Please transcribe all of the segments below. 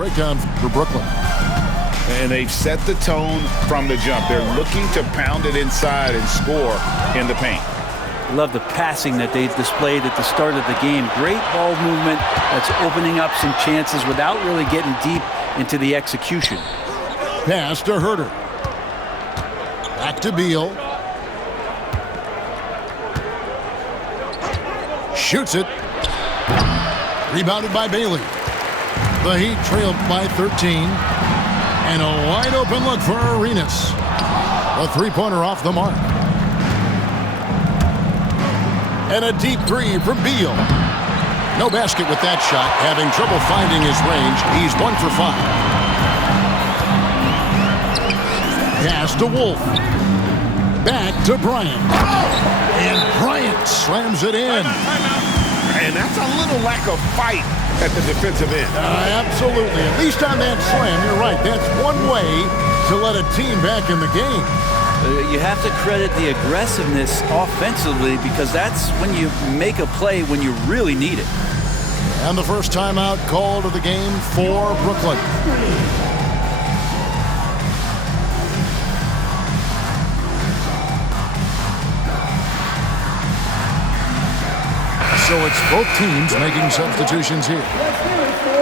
Breakdown for Brooklyn. And they've set the tone from the jump. They're looking to pound it inside and score in the paint. Love the passing that they displayed at the start of the game. Great ball movement that's opening up some chances without really getting deep into the execution. Pass to Herter. Back to Beal. Shoots it. Rebounded by Bailey. The Heat trailed by 13. And a wide open look for Arenas. A three-pointer off the mark. And a deep three from Beal. No basket with that shot. Having trouble finding his range. He's 1 for 5. Pass to Wolf. Back to Bryant. And Bryant slams it in. And that's a little lack of fight at the defensive end. Absolutely. At least on that slam, you're right. That's one way to let a team back in the game. You have to credit the aggressiveness offensively because that's when you make a play when you really need it. And the first timeout called of the game for Brooklyn. So it's both teams making substitutions here.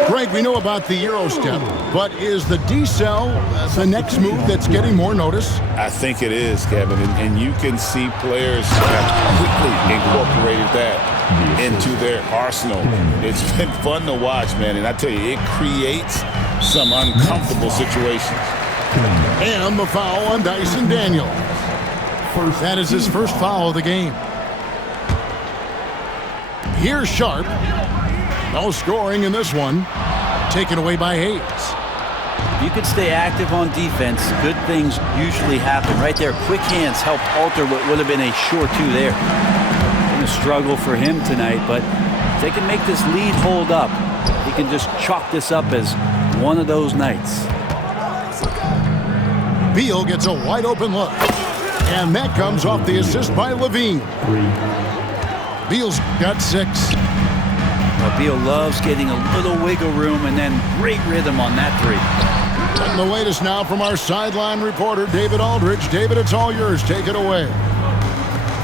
Greg, we know about the Euro step, but is the D-cell the next move that's getting more notice? I think it is, Kevin, and you can see players have quickly incorporated that into their arsenal. It's been fun to watch, man, and I tell you, it creates some uncomfortable situations. And the foul on Dyson Daniel. That is his first foul of the game. Here's Sharp. No scoring in this one. Taken away by Hayes. You can stay active on defense. Good things usually happen. Right there, quick hands help alter what would have been a short two there. Been a struggle for him tonight, but if they can make this lead hold up, he can just chalk this up as one of those nights. Beal gets a wide open look. And that comes off the assist by Levine. Beal's got 6. Beal loves getting a little wiggle room and then great rhythm on that three. And the latest now from our sideline reporter, David Aldridge. David, it's all yours. Take it away.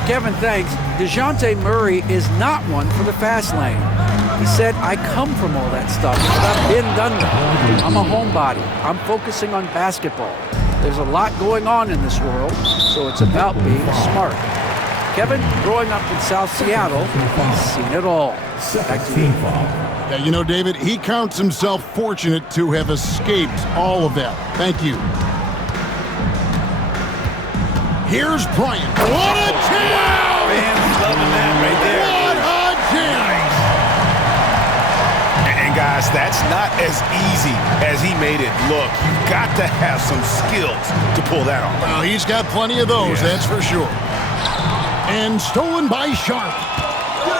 Kevin, thanks. DeJounte Murray is not one for the fast lane. He said, I come from all that stuff. I've been done that. I'm a homebody. I'm focusing on basketball. There's a lot going on in this world, so it's about being smart. Kevin, growing up in South Seattle, he's seen it all. Back to you. Yeah, you know, David, he counts himself fortunate to have escaped all of that. Thank you. Here's Bryant. What a jam! Fans loving that right there. What a jam! And guys, that's not as easy as he made it look. You've got to have some skills to pull that off. Well, he's got plenty of those, that's for sure. And stolen by Sharp.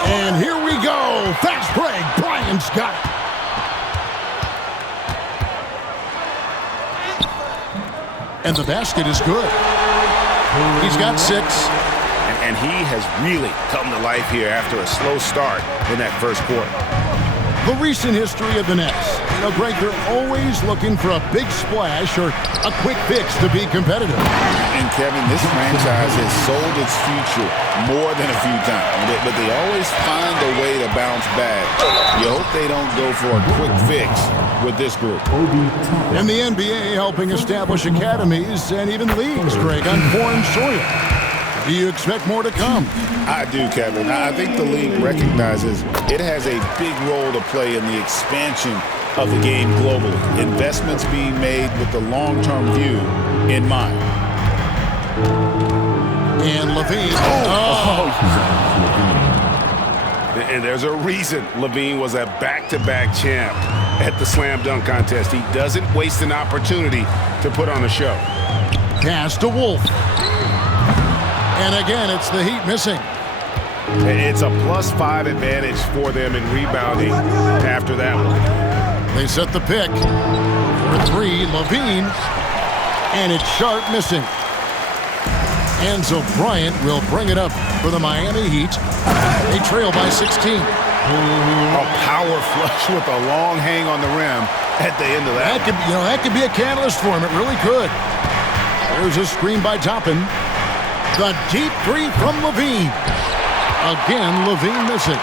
And here we go. Fast break. Bryant's got it. And the basket is good. He's got 6. And he has really come to life here after a slow start in that first quarter. The recent history of the Nets. You know, Greg, they're always looking for a big splash or a quick fix to be competitive. And Kevin, this franchise has sold its future more than a few times, but they always find a way to bounce back. You hope they don't go for a quick fix with this group. And the NBA helping establish academies and even leagues, Greg, on foreign soil. Do you expect more to come? I do, Kevin. I think the league recognizes it has a big role to play in the expansion of the game globally. Investments being made with the long-term view in mind. And Levine. And there's a reason Levine was a back-to-back champ at the slam dunk contest. He doesn't waste an opportunity to put on a show. Pass to Wolf. And again, it's the Heat missing. It's a +5 advantage for them in rebounding after that one. They set the pick for 3. Levine. And it's Sharp missing. And so Bryant will bring it up for the Miami Heat. They trail by 16. A power flush with a long hang on the rim at the end of that. That could be a catalyst for him. It really could. There's a screen by Toppin. The deep three from LaVine. Again, LaVine miss it.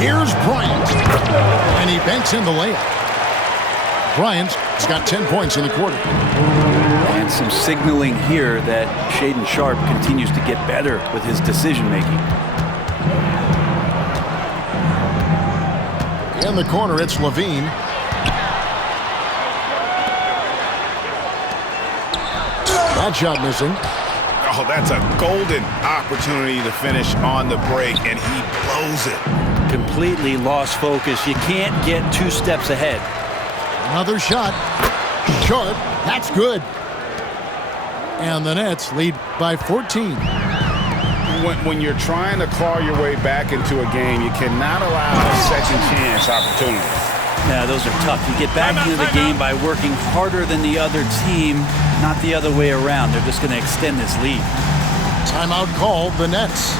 Here's Bryant. And he banks in the layup. Bryant's got 10 points in the quarter. And some signaling here that Shaedon Sharpe continues to get better with his decision-making. In the corner, it's LaVine. That shot missing. Oh, that's a golden opportunity to finish on the break, and he blows it. Completely lost focus. You can't get 2 steps ahead. Another shot. Sharpe. That's good. And the Nets lead by 14. When you're trying to claw your way back into a game, you cannot allow a second chance opportunity. Yeah, those are tough. You get back into the game by working harder than the other team, not the other way around. They're just going to extend this lead. Timeout called, the Nets.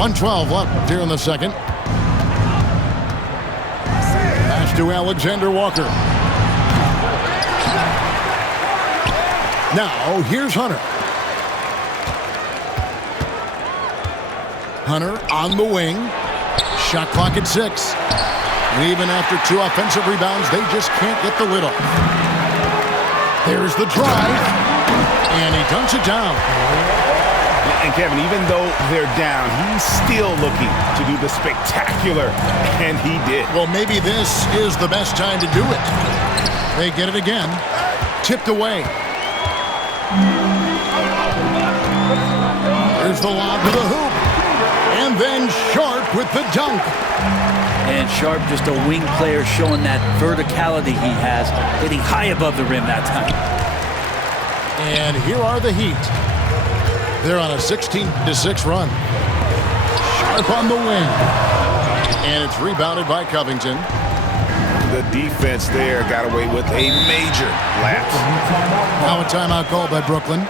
.112 left here in the second. Pass to Alexander Walker. Now, here's Hunter. Hunter on the wing. Shot clock at 6. And even after 2 offensive rebounds, they just can't get the lid off. There's the drive. And he dunks it down. And Kevin, even though they're down, he's still looking to do the spectacular, and he did. Well, maybe this is the best time to do it. They get it again. Tipped away. There's the lob to the hoop. And then Sharpe with the dunk. And Sharpe, just a wing player, showing that verticality he has, hitting high above the rim that time. And here are the Heat. They're on a 16-6 run. Sharpe on the wing. And it's rebounded by Covington. The defense there got away with a major lapse. Now a timeout called by Brooklyn.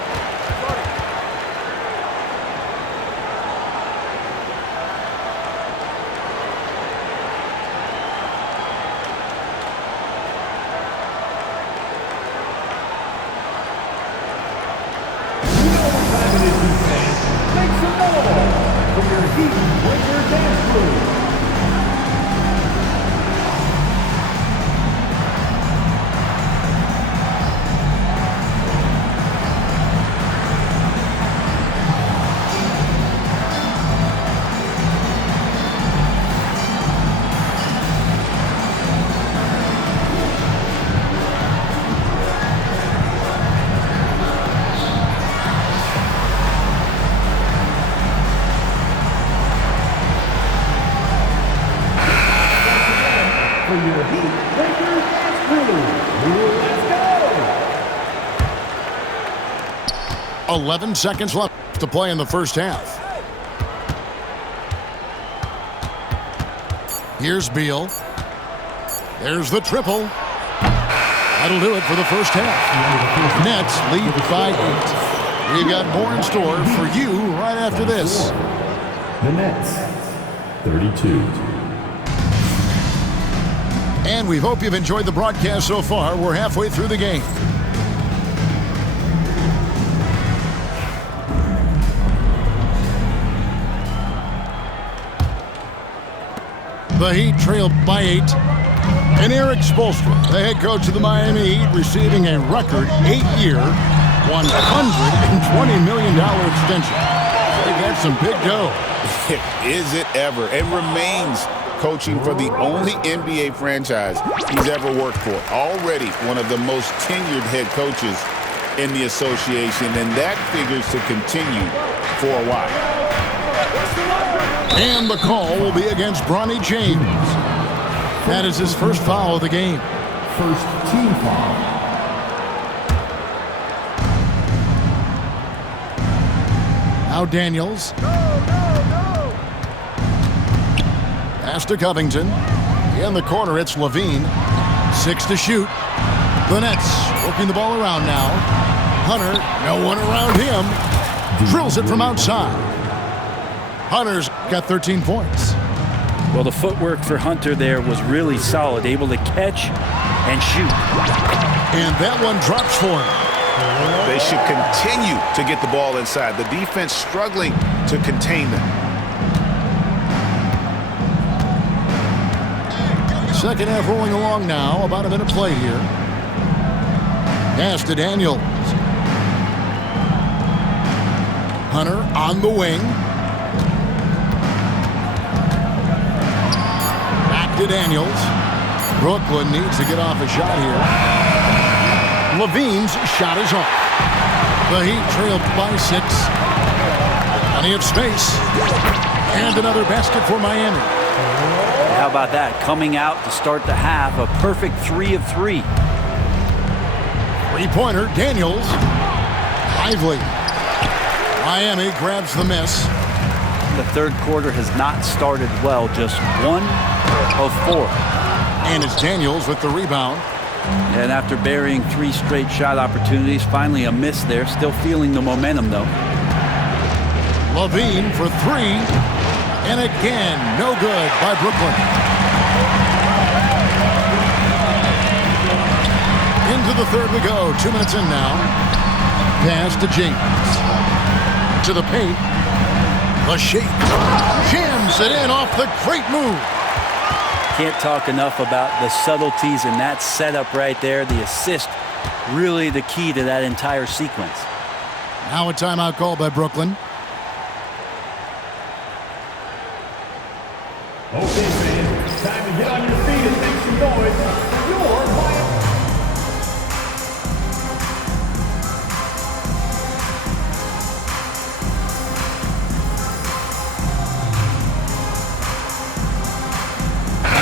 For your Heat, Lakers dance crew. Let's go! 11 seconds left to play in the first half. Here's Beal. There's the triple. That'll do it for the first half. Nets lead by 8. We've got more in store for you right after this. The Nets, 32. And we hope you've enjoyed the broadcast so far. We're halfway through the game. The Heat trailed by 8. And Eric Spoelstra, the head coach of the Miami Heat, receiving a record 8-year, $120 million extension. They got some big dough. Is it ever? And remains coaching for the only NBA franchise he's ever worked for. Already one of the most tenured head coaches in the association, and that figures to continue for a while. And the call will be against Bronny James. That is his first foul of the game. First team foul. Now Daniels. Pass to Covington. In the corner, it's Levine. 6 to shoot. The Nets working the ball around now. Hunter, no one around him. Drills it from outside. Hunter's got 13 points. Well, the footwork for Hunter there was really solid, able to catch and shoot. And that one drops for him. They should continue to get the ball inside. The defense struggling to contain them. Second half rolling along now. About a minute play here. Pass to Daniels. Hunter on the wing. Back to Daniels. Brooklyn needs to get off a shot here. Levine's shot is off. The Heat trailed by 6. Plenty of space. And another basket for Miami. How about that? Coming out to start the half, a perfect 3 of 3. Three-pointer, Daniels. Lively. Miami grabs the miss. The third quarter has not started well, just 1 of 4. And it's Daniels with the rebound. And after burying 3 straight shot opportunities, finally a miss there. Still feeling the momentum, though. Levine for 3. And again, no good by Brooklyn. Into the third we go. 2 minutes in now. Pass to James. To the paint. The shape. Jams it in off the great move. Can't talk enough about the subtleties in that setup right there. The assist, really the key to that entire sequence. Now a timeout call by Brooklyn. Okay, fans, time to get on your feet and make some noise for your Miami.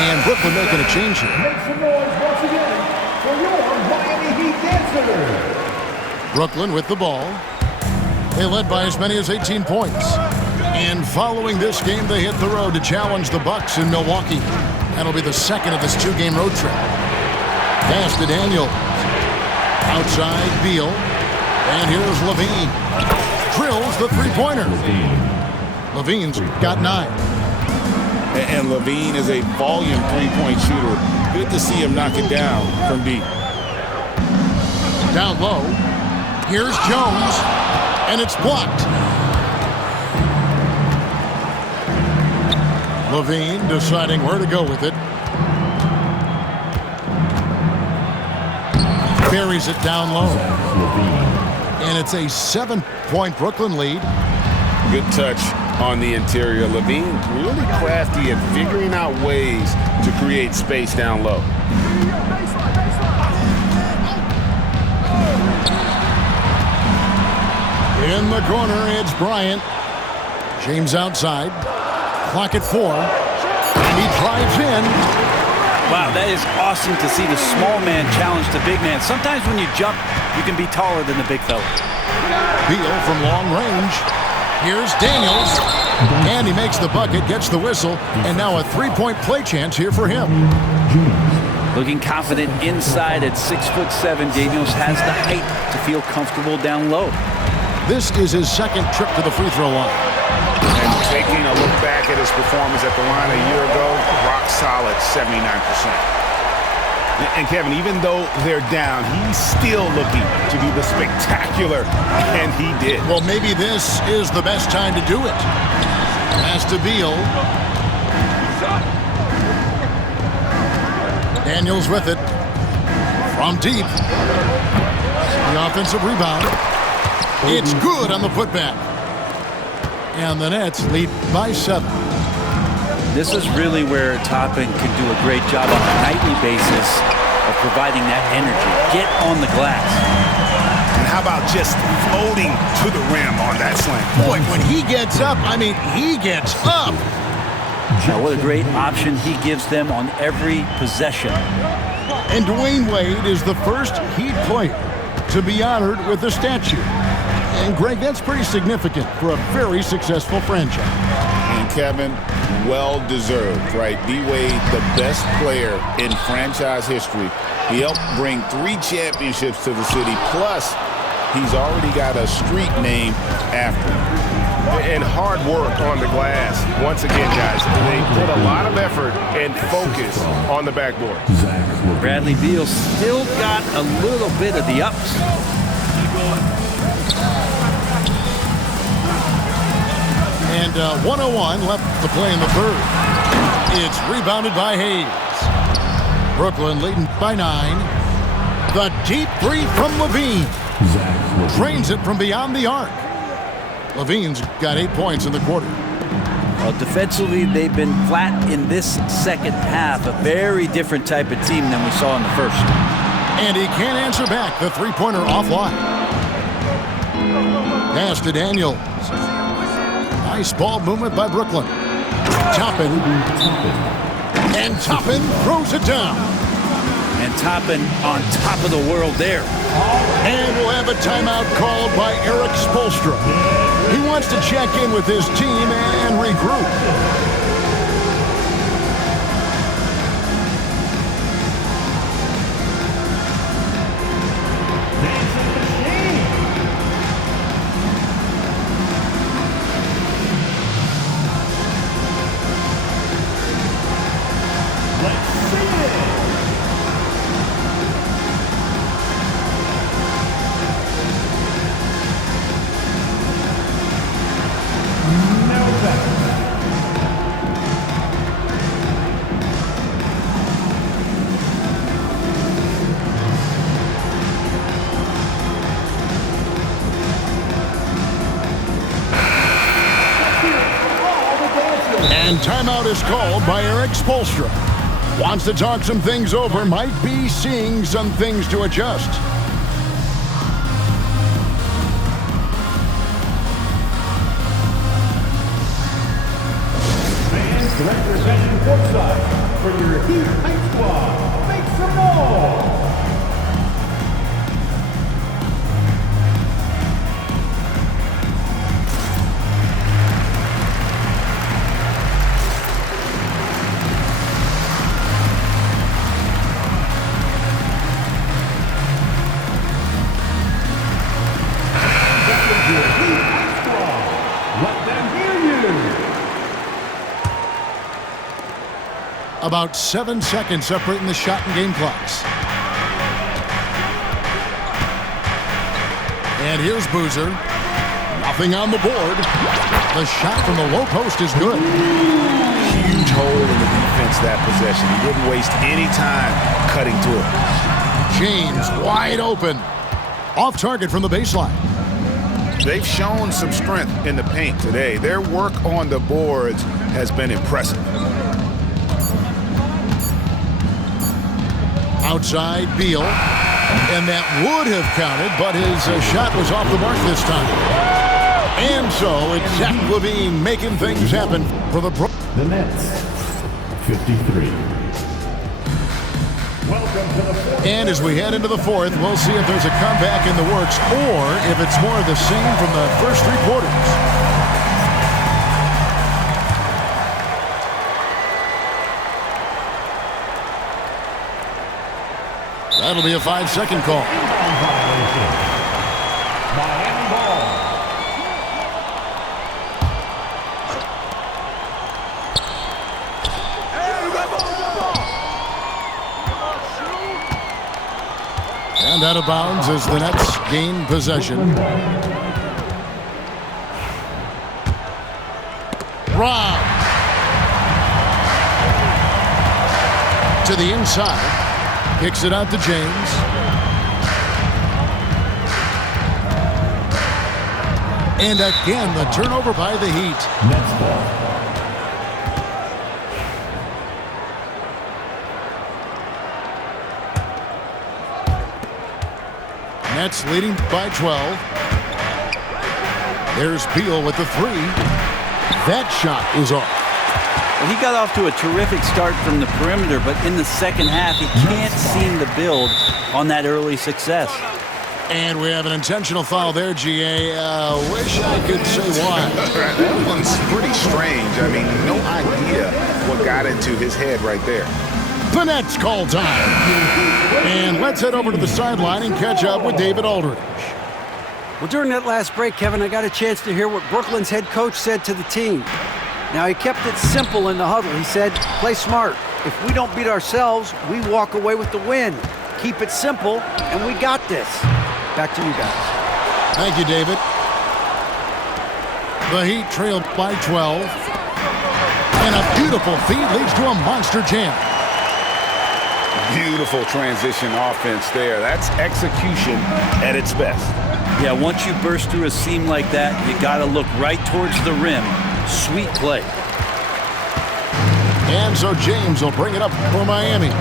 And Brooklyn making a change here. Make some noise once again for your Miami Heat dancers. Brooklyn with the ball. They led by as many as 18 points. And following this game, they hit the road to challenge the Bucks in Milwaukee. That'll be the second of this 2-game road trip. Pass to Daniels. Outside, Beal. And here's Levine. Drills the three-pointer. Levine's got 9. And Levine is a volume three-point shooter. Good to see him knock it down from deep. Down low. Here's Jones. And it's blocked. Levine deciding where to go with it. Buries it down low. And it's a 7-point Brooklyn lead. Good touch on the interior. Levine really crafty at figuring out ways to create space down low. In the corner, it's Bryant. James outside. Clock at 4. And he drives in. Wow, that is awesome to see the small man challenge the big man. Sometimes when you jump, you can be taller than the big fella. Beal from long range. Here's Daniels. And he makes the bucket, gets the whistle, and now a 3-point play chance here for him. Looking confident inside at 6'7", Daniels has the height to feel comfortable down low. This is his second trip to the free throw line. And taking a look back at his performance at the line a year ago, rock solid, 79%. And Kevin, even though they're down, he's still looking to do the spectacular, and he did. Well, maybe this is the best time to do it. Pass to Beal. Daniels with it. From deep. The offensive rebound. It's good on the putback. And the Nets lead by 7. This is really where Toppin can do a great job on a nightly basis of providing that energy. Get on the glass. And how How about just floating to the rim on that slam? Boy, when he gets up, I mean, he gets up. Now, what a great option he gives them on every possession. And Dwayne Wade is the first Heat player to be honored with a statue. And Greg, that's pretty significant for a very successful franchise. And Kevin, well-deserved, right? D-Wade, the best player in franchise history. He helped bring 3 championships to the city, plus he's already got a street named after him. And hard work on the glass. Once again, guys, they put a lot of effort and focus on the backboard. Bradley Beal still got a little bit of the ups. And 101 left to play in the third. It's rebounded by Hayes. Brooklyn leading by 9. The deep three from Levine. Drains it from beyond the arc. Levine's got 8 points in the quarter. Well, defensively, they've been flat in this second half. A very different type of team than we saw in the first. And he can't answer back. The three-pointer offline. Pass to Daniels. Nice ball movement by Brooklyn. Toppin. And Toppin throws it down. And Toppin on top of the world there. And we'll have a timeout called by Erik Spoelstra. He wants to check in with his team and regroup. And timeout is called by Erik Spoelstra. Wants to talk some things over, might be seeing some things to adjust. Fans representing courtside for your Heat Heights squad. Make some noise! About 7 seconds separating the shot and game clocks. And here's Boozer. Nothing on the board. The shot from the low post is good. Huge hole in the defense that possession. He didn't waste any time cutting to it. James wide open. Off target from the baseline. They've shown some strength in the paint today. Their work on the boards has been impressive. Outside Beal, and that would have counted, but his shot was off the mark this time. And so it's Zach LaVine making things happen for the The Nets, 53. Welcome to the fourth. And as we head into the fourth, we'll see if there's a comeback in the works or if it's more of the same from the first 3 quarters. That'll be a 5-second call. Miami ball. And out of bounds as the Nets gain possession. Rob. To the inside. Kicks it out to James. And again, the turnover by the Heat. Nets ball. Nets leading by 12. There's Beal with the three. That shot is off. Well, he got off to a terrific start from the perimeter, but in the second half, he can't seem to build on that early success. And we have an intentional foul there, GA. Wish I could say why. That one's pretty strange. I mean, no idea what got into his head right there. The Nets call time. And let's head over to the sideline and catch up with David Aldridge. Well, during that last break, Kevin, I got a chance to hear what Brooklyn's head coach said to the team. Now, he kept it simple in the huddle. He said, play smart. If we don't beat ourselves, we walk away with the win. Keep it simple, and we got this. Back to you guys. Thank you, David. The Heat trail by 12. And a beautiful feed leads to a monster jam. Beautiful transition offense there. That's execution at its best. Yeah, once you burst through a seam like that, you got to look right towards the rim. Sweet play. And so James will bring it up for Miami.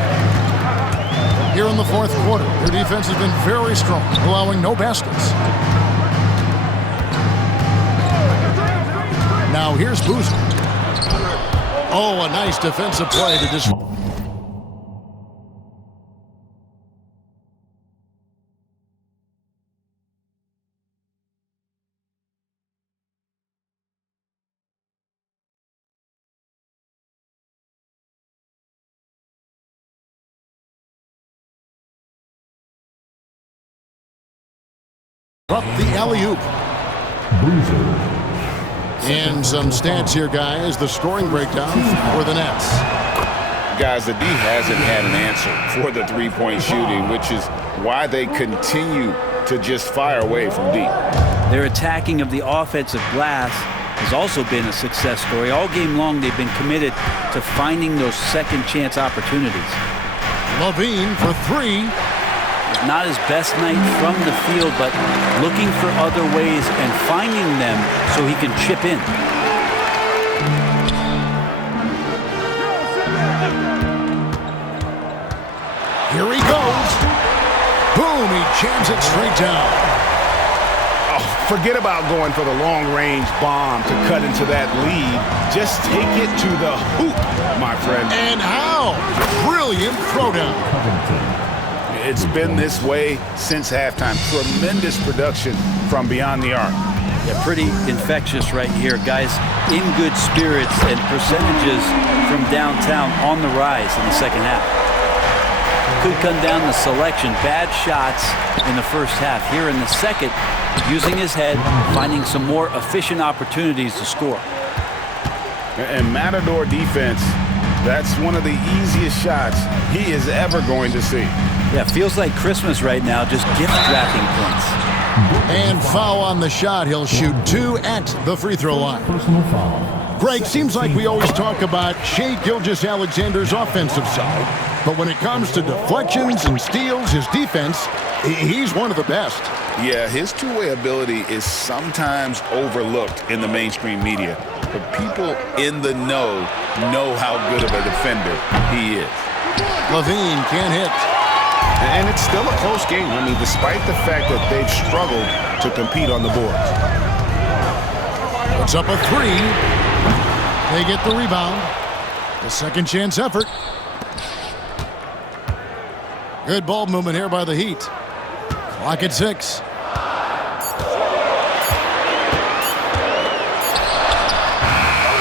Here in the fourth quarter, their defense has been very strong, allowing no baskets. Now here's Boozer. Oh, a nice defensive play to disrupt. The alley-oop. And some stats here, guys. The scoring breakdown for the Nets. Guys, the D hasn't had an answer for the three-point shooting, which is why they continue to just fire away from deep. Their attacking of the offensive glass has also been a success story. All game long, they've been committed to finding those second-chance opportunities. LaVine for three. Not his best night from the field, but looking for other ways and finding them so he can chip in. Here he goes. Boom, he jams it straight down. Oh, forget about going for the long-range bomb to cut into that lead. Just take it to the hoop, my friend. And how? Brilliant throwdown. It's been this way since halftime. Tremendous production from beyond the arc. Yeah, pretty infectious right here. Guys in good spirits and percentages from downtown on the rise in the second half. Could come down to selection. Bad shots in the first half. Here in the second, using his head, finding some more efficient opportunities to score. And Matador defense, that's one of the easiest shots he is ever going to see. Yeah, feels like Christmas right now, just gift-wrapping points. And foul on the shot. He'll shoot two at the free throw line. Greg, seems like we always talk about Shai Gilgeous-Alexander's offensive side, but when it comes to deflections and steals, his defense, he's one of the best. Yeah, his two-way ability is sometimes overlooked in the mainstream media, but people in the know how good of a defender he is. LaVine can't hit. And it's still a close game. I mean, despite the fact that they've struggled to compete on the boards. Puts up a three. They get the rebound. The second chance effort. Good ball movement here by the Heat. Clock at 6.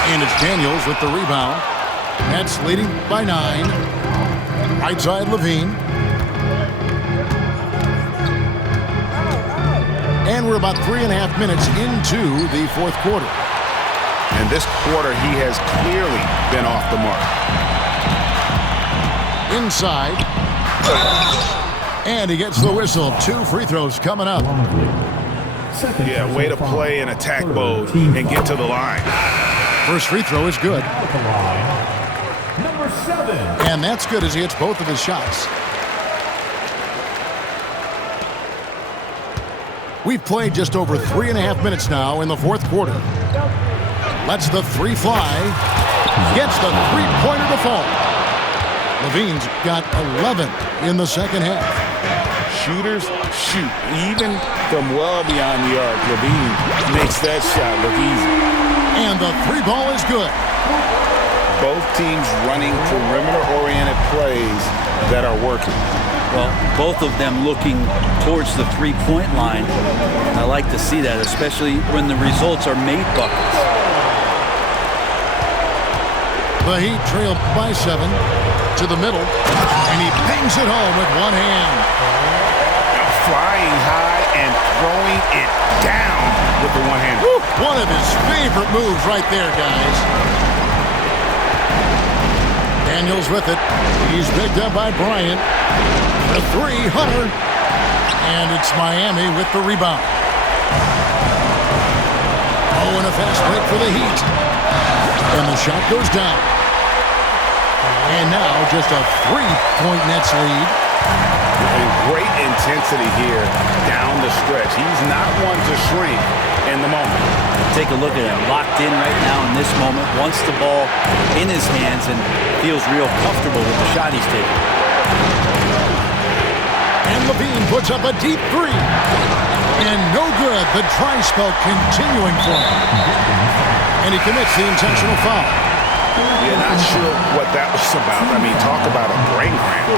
And it's Daniels with the rebound. Nets leading by 9. Right side, LaVine. And we're about 3.5 minutes into the fourth quarter. And this quarter, he has clearly been off the mark. Inside. And he gets the whistle. 2 free throws coming up. Yeah, way to play in attack mode and get to the line. First free throw is good. Number 7. And that's good as he hits both of his shots. We've played just over 3.5 minutes now in the fourth quarter. Lets the three fly. Gets the three-pointer to fall. LaVine's got 11 in the second half. shooters shoot, even from well beyond the arc. LaVine makes that shot look easy. And the three ball is good. Both teams running perimeter-oriented plays that are working. Well, both of them looking towards the three-point line. I like to see that, especially when the results are made buckets. The Heat trail by 7 to the middle, and he bangs it home with one hand. Flying high and throwing it down with the one hand. Woo! One of his favorite moves right there, guys. Daniels with it. He's picked up by Bryant. The three, Hunter. And it's Miami with the rebound. Oh, and a fast break for the Heat. And the shot goes down. And now just a 3-point Nets lead. And great intensity here down the stretch. He's not one to shrink in the moment. Take a look at him, locked in right now in this moment, wants the ball in his hands and feels real comfortable with the shot he's taking. And LaVine puts up a deep three. And no good. The dry spell continuing for him. And he commits the intentional foul. Yeah, not sure what that was about. I mean, talk about a brain cramp.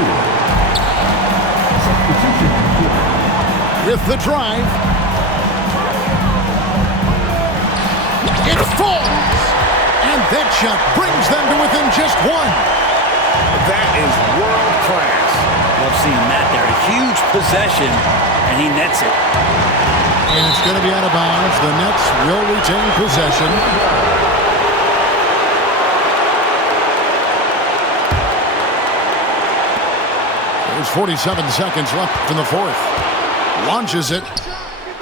With the drive. It falls. And that shot brings them to within just one. That is world class. Love seeing that there. A huge possession, and he nets it. And it's going to be out of bounds. The Nets will retain possession. There's 47 seconds left in the fourth. Launches it.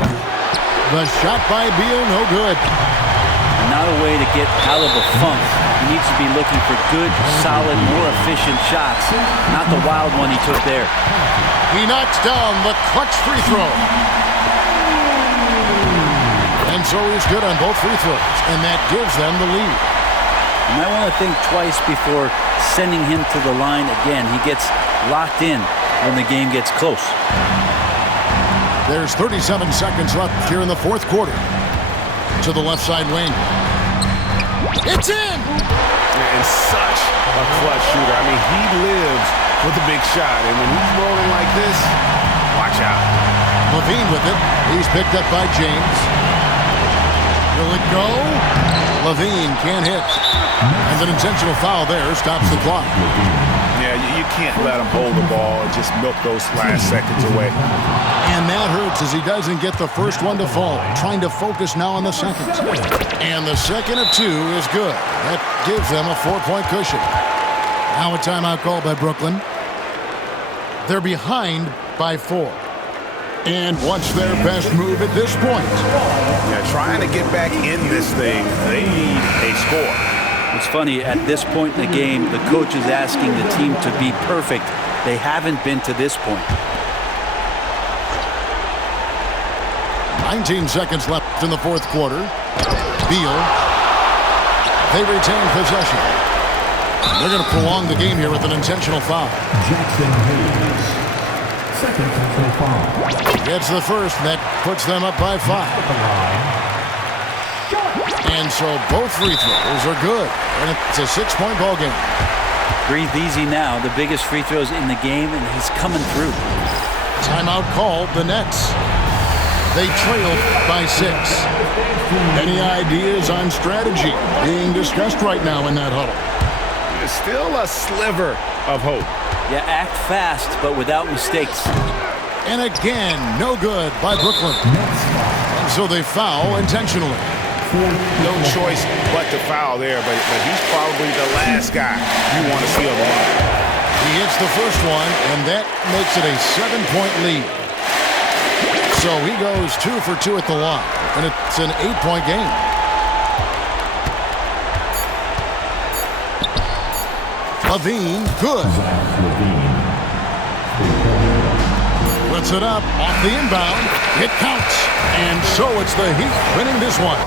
The shot by Beal, no good. Not a way to get out of a funk. He needs to be looking for good, solid, more efficient shots, not the wild one he took there. He knocks down the clutch free throw. And so he's good on both free throws, and that gives them the lead. You might want to think twice before sending him to the line again. He gets locked in when the game gets close. There's 37 seconds left here in the fourth quarter. To the left side wing. It's in! And such a clutch shooter. I mean, he lives with a big shot. And when he's rolling like this, watch out. LaVine with it. He's picked up by James. Will it go? LaVine can't hit. And an intentional foul there stops the clock. Yeah, you can't let him hold the ball and just milk those last seconds away. And that hurts as he doesn't get the first one to fall. Trying to focus now on the second. And the second of two is good. That gives them a 4-point cushion. Now a timeout call by Brooklyn. They're behind by 4. And what's their best move at this point? Yeah, trying to get back in this thing, they need a score. It's funny, at this point in the game, the coach is asking the team to be perfect. They haven't been to this point. 19 seconds left in the fourth quarter. Beal. They retain possession. They're going to prolong the game here with an intentional foul. Jackson Hayes. Second intentional foul. Gets the first, and that puts them up by 5. And so both free throws are good. And it's a 6-point ball game. Breathe easy now. The biggest free throws in the game, and he's coming through. Timeout called the Nets. They trailed by 6. Any ideas on strategy being discussed right now in that huddle? There's still a sliver of hope. Yeah, act fast, but without mistakes. And again, no good by Brooklyn. And so they foul intentionally. No choice but to foul there, but he's probably the last guy you want to see on the line. He hits the first one, and that makes it a 7-point lead. So he goes 2 for 2 at the line, and it's an 8-point game. LaVine, good. Puts it up off the inbound. It counts. And so it's the Heat winning this one.